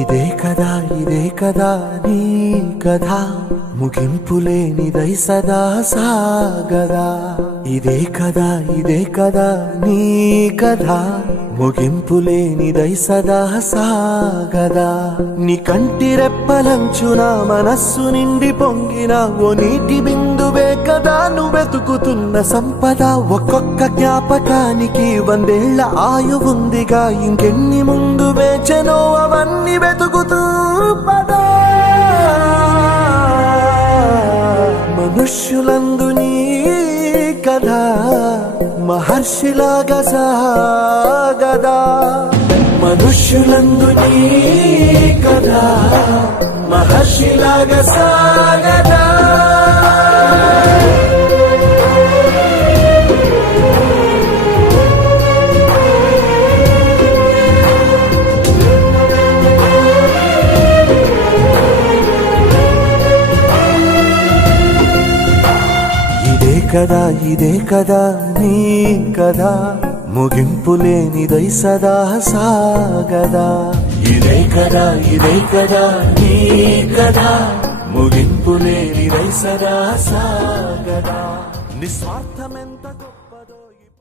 ఇదే కదా నీ కథ ముగింపులేనిదై సదా సాగదా. ఇదే కదా నీ కథ ముగింపులేనిదై సదా సాగదా. నీ కంటి రెప్పలంచున మనస్సు నిండి పొంగిన ఓ నీటి బిందువే కదా నువ్వెతుకుతున్న సంపద. ఒక్కొక్క జ్ఞాపకానికి 100 ఏళ్ల ఆయువుందిగా, ఇంకెన్ని ముందు వేచెనో అవన్నీ వెతుకుతూ పదా. మనుష్యులందు నీ కథ మహర్షిలాగా సాగదా. మనుష్యులందు నీ కథ మహర్షిలాగా సాగదా. ఇదే కదా నీ కథ ముగింపులేనిదై సదా సాగదా. ఇదే కదా నీ కథ ముగింపులేనిదై సదా సాగదా. నిస్వార్థమెంత